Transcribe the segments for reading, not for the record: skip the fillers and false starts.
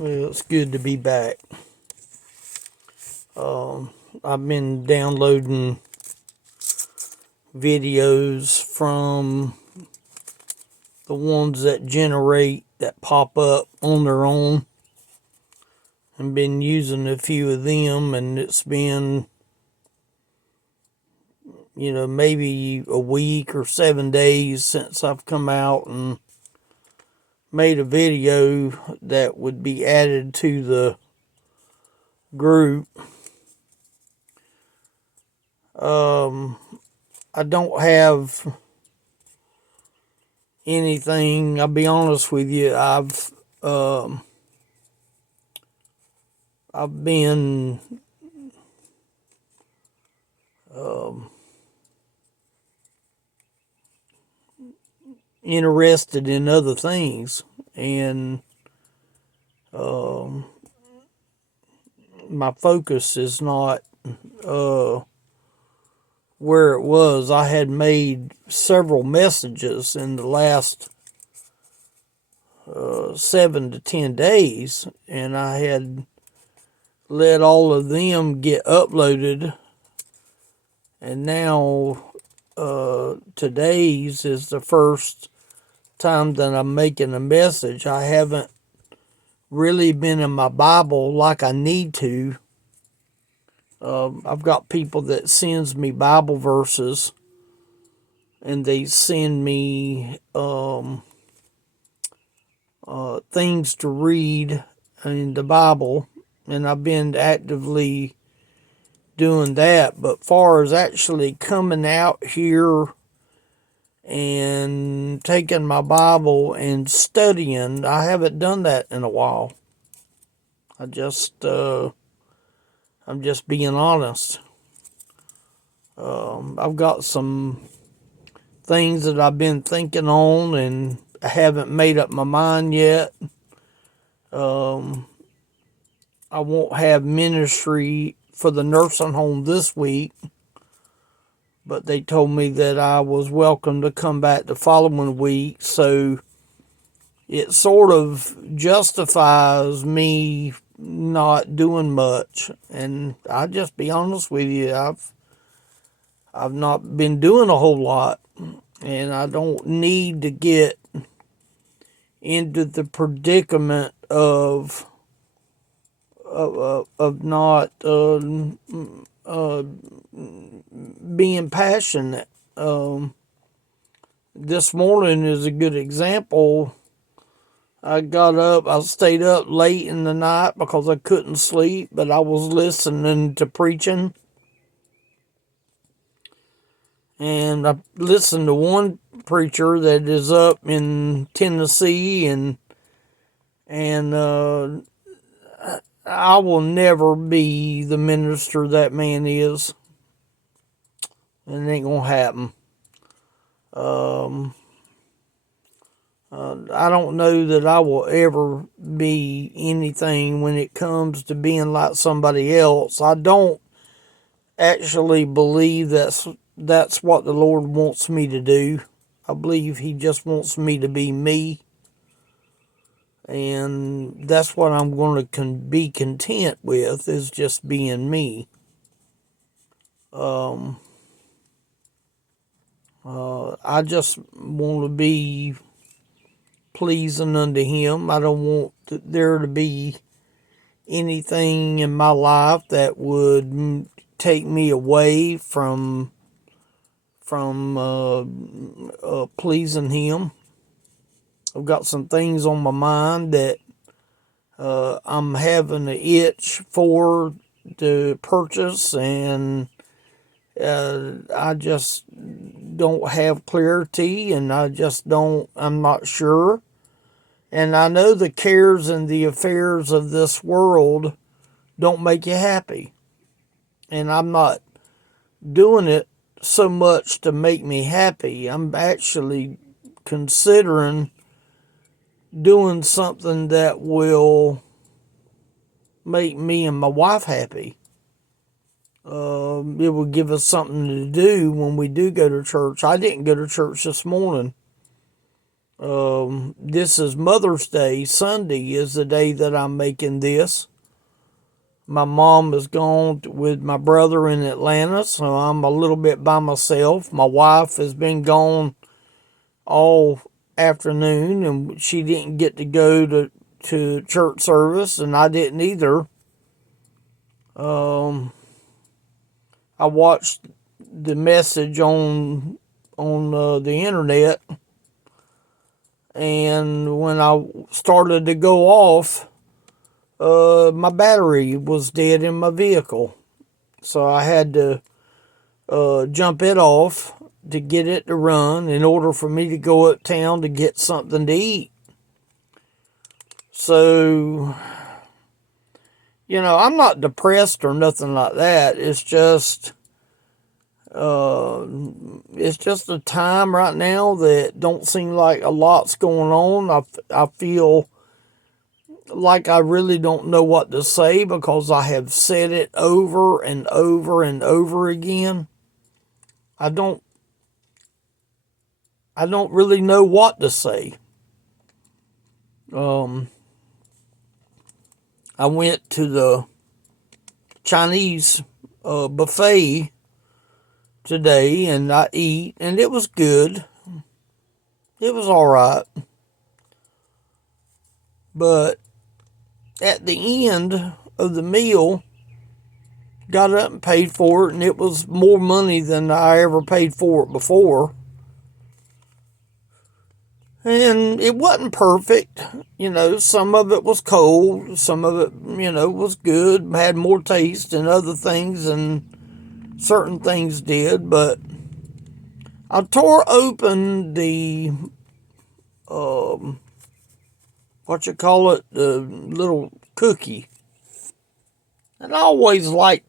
Well, it's good to be back. I've been downloading videos from the ones that pop up on their own, and been using a few of them, and it's been, maybe a week or 7 days since I've come out and made a video that would be added to the group. I don't have anything. I'll be honest with you. I've been interested in other things, and my focus is not where it was. I had made several messages in the last 7 to 10 days, and I had let all of them get uploaded, and now today's is the first time that I'm making a message. I haven't really been in my Bible like I need to. I've got people that sends me Bible verses, and they send me things to read in the Bible, and I've been actively doing that. But far as actually coming out here and taking my Bible and studying, I haven't done that in a while. I'm just being honest. I've got some things that I've been thinking on, and I haven't made up my mind yet. I won't have ministry for the nursing home this week, but they told me that I was welcome to come back the following week, so it sort of justifies me not doing much. And I'll just be honest with you, I've not been doing a whole lot, and I don't need to get into the predicament of not being passionate. This morning is a good example. I stayed up late in the night because I couldn't sleep, but I was listening to preaching. And I listened to one preacher that is up in Tennessee, and I will never be the minister that man is. And it ain't gonna happen. I don't know that I will ever be anything when it comes to being like somebody else. I don't actually believe that's what the Lord wants me to do. I believe He just wants me to be me. And that's what I'm going to be content with, is just being me. I just want to be pleasing unto Him. I don't want there to be anything in my life that would take me away from pleasing Him. I've got some things on my mind that I'm having an itch for to purchase, and I just don't have clarity, and I'm not sure. And I know the cares and the affairs of this world don't make you happy. And I'm not doing it so much to make me happy. I'm actually considering doing something that will make me and my wife happy. It will give us something to do when we do go to church. I didn't go to church this morning. This is Mother's Day. Sunday is the day that I'm making this. My mom is gone with my brother in Atlanta, so I'm a little bit by myself. My wife has been gone all afternoon, and she didn't get to go to church service, and I didn't either. I watched the message on the internet, and when I started to go off, my battery was dead in my vehicle, so I had to jump it off to get it to run in order for me to go uptown to get something to eat. So, I'm not depressed or nothing like that. It's just a time right now that don't seem like a lot's going on. I feel like I really don't know what to say because I have said it over and over and over again. I don't really know what to say. I went to the Chinese buffet today and I eat, and it was good. It was all right. But at the end of the meal, got up and paid for it, and it was more money than I ever paid for it before. And it wasn't perfect. Some of it was cold, some of it, was good, had more taste than other things, and certain things did. But I tore open the, the little cookie. And I always like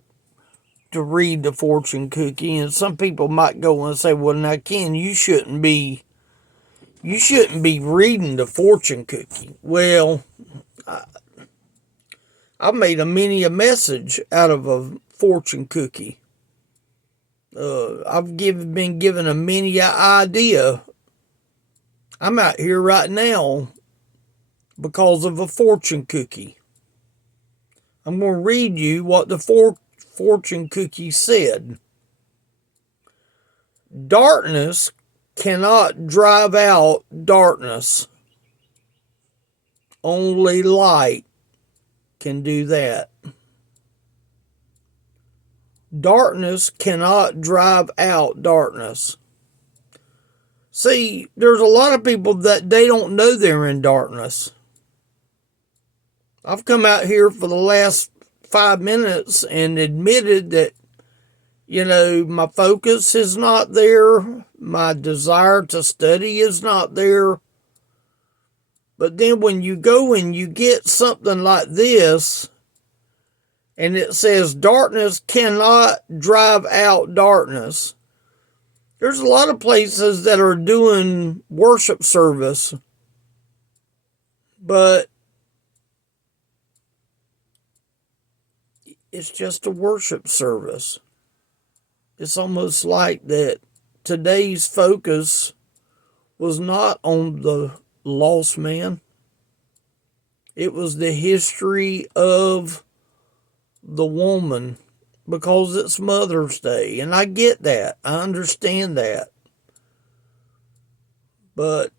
to read the fortune cookie, and some people might go and say, well, now, Ken, you shouldn't be reading the fortune cookie. Well, I made a message out of a fortune cookie. I've been given a mini idea. I'm out here right now because of a fortune cookie. I'm going to read you what the fortune cookie said. Darkness cannot drive out darkness. Only light can do that. Darkness cannot drive out darkness. See, there's a lot of people that they don't know they're in darkness. I've come out here for the last 5 minutes and admitted that, my focus is not there. My desire to study is not there. But then when you go and you get something like this, and it says darkness cannot drive out darkness, there's a lot of places that are doing worship service, but it's just a worship service. It's almost like that today's focus was not on the lost man. It was the history of the woman, because it's Mother's Day. And I get that. I understand that. But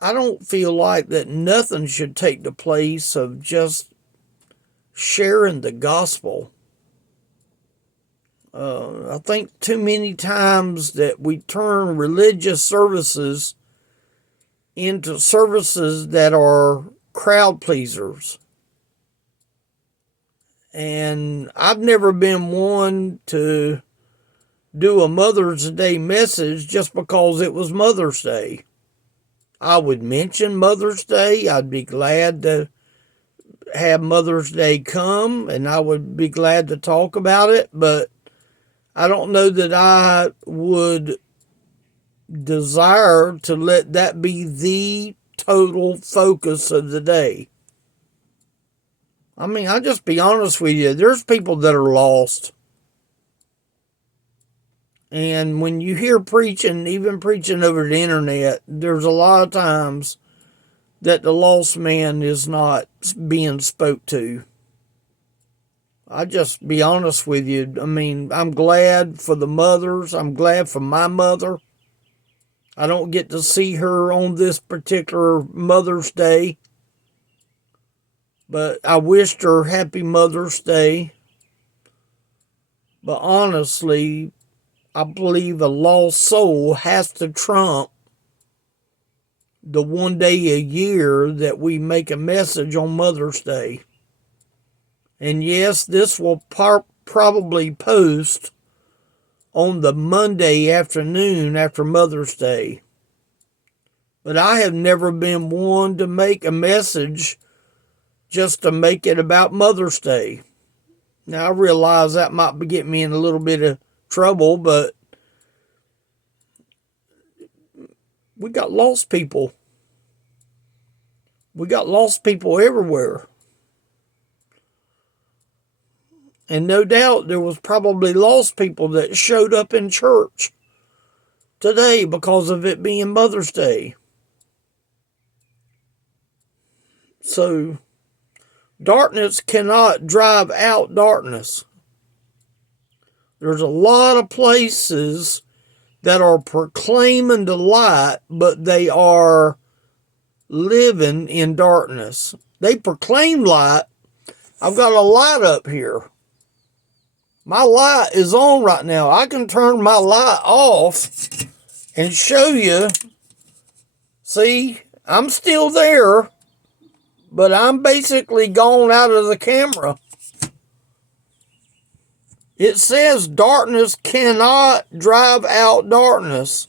I don't feel like that nothing should take the place of just sharing the gospel. I think too many times that we turn religious services into services that are crowd pleasers. And I've never been one to do a Mother's Day message just because it was Mother's Day. I would mention Mother's Day. I'd be glad to have Mother's Day come, and I would be glad to talk about it, but I don't know that I would desire to let that be the total focus of the day. I mean, I'll just be honest with you. There's people that are lost. And when you hear preaching, even preaching over the internet, there's a lot of times that the lost man is not being spoke to. I just be honest with you. I mean, I'm glad for the mothers. I'm glad for my mother. I don't get to see her on this particular Mother's Day, but I wished her happy Mother's Day. But honestly, I believe a lost soul has to trump the one day a year that we make a message on Mother's Day. And yes, this will probably post on the Monday afternoon after Mother's Day. But I have never been one to make a message just to make it about Mother's Day. Now, I realize that might get me in a little bit of trouble, but we got lost people. We got lost people everywhere. And no doubt there was probably lost people that showed up in church today because of it being Mother's Day. So, darkness cannot drive out darkness. There's a lot of places that are proclaiming the light, but they are living in darkness. They proclaim light. I've got a light up here. My light is on right now. I can turn my light off and show you. See, I'm still there, but I'm basically gone out of the camera. It says darkness cannot drive out darkness.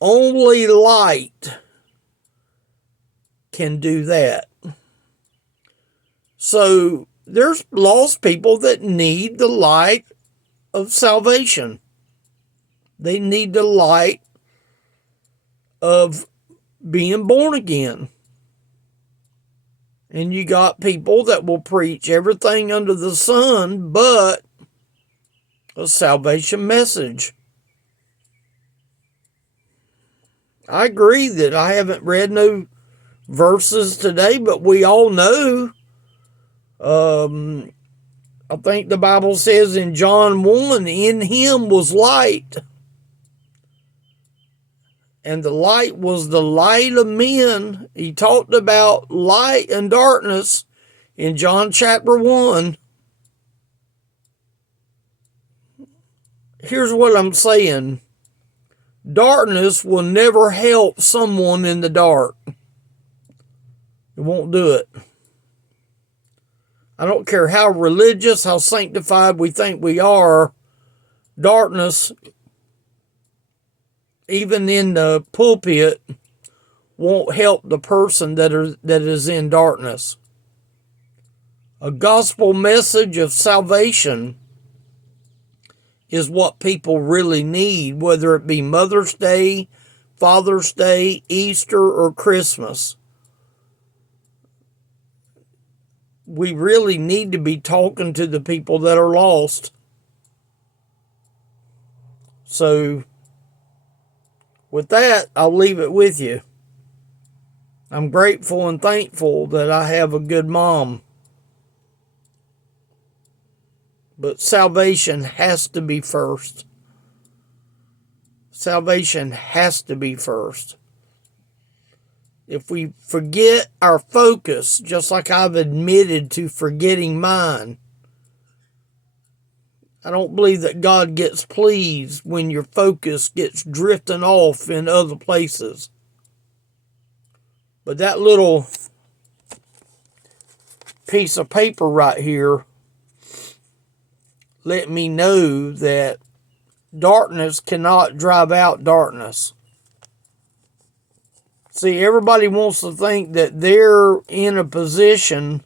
Only light can do that. So there's lost people that need the light of salvation. They need the light of being born again. And you got people that will preach everything under the sun but a salvation message. I agree that I haven't read no verses today, but we all know. I think the Bible says in John 1, in him was light. And the light was the light of men. He talked about light and darkness in John chapter 1. Here's what I'm saying. Darkness will never help someone in the dark. It won't do it. I don't care how religious, how sanctified we think we are. Darkness, even in the pulpit, won't help the person that is in darkness. A gospel message of salvation is what people really need, whether it be Mother's Day, Father's Day, Easter, or Christmas. We really need to be talking to the people that are lost. So, with that, I'll leave it with you. I'm grateful and thankful that I have a good mom. But salvation has to be first. Salvation has to be first. If we forget our focus, just like I've admitted to forgetting mine, I don't believe that God gets pleased when your focus gets drifting off in other places. But that little piece of paper right here let me know that darkness cannot drive out darkness. See, everybody wants to think that they're in a position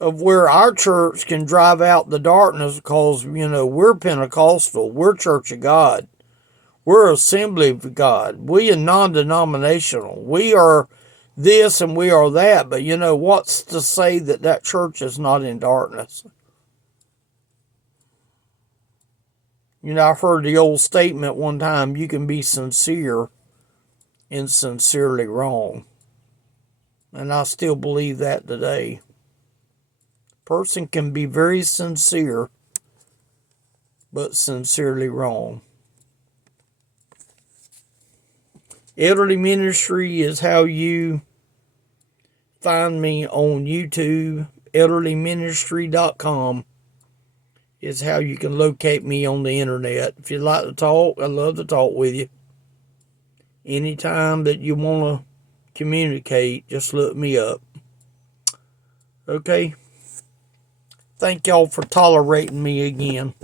of where our church can drive out the darkness because, we're Pentecostal. We're Church of God. We're Assembly of God. We are non-denominational. We are this and we are that. But what's to say that church is not in darkness? You know, I've heard the old statement one time, you can be sincere and sincerely wrong. And I still believe that today. Person can be very sincere, but sincerely wrong. Elderly Ministry is how you find me on YouTube. ElderlyMinistry.com is how you can locate me on the internet. If you'd like to talk, I'd love to talk with you. Anytime that you want to communicate, just look me up. Okay? Thank y'all for tolerating me again.